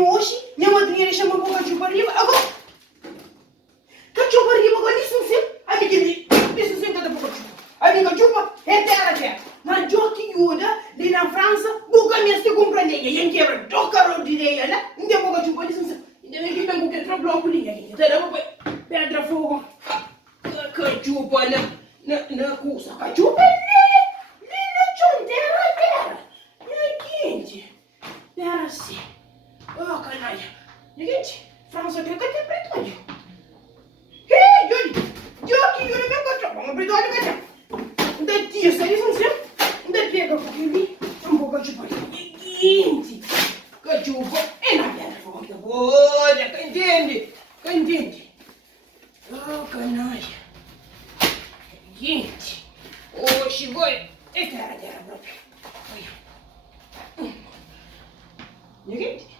hoje, minha madrinha chama um pouco de barriga. Agora, cachorro barriga, agora licença. Aí me licença cada pouco. Aí me cachorro, é terra. Na jockey yuda, de na França, buca minha se compreende. E em quebra, toca o direito, né? Não tem pouco de licença. Ainda me diz que troca bloco linha. Terá pedra fogo. Cachorro, na cursa. Cachorro, terra. Gente, era assim. Oh, canalha. Gente, França tem que ter preto. Ei, Johnny, meu controle. Vamos abrir o olho, cara. Onde tia, sai isso, não sei. Onde pega o que um pouco de palha. Gente, cachorro, é na pedra. Olha, quem entende? Oh, canalha. Gente, hoje vai. É terra própria. Olha. Gente.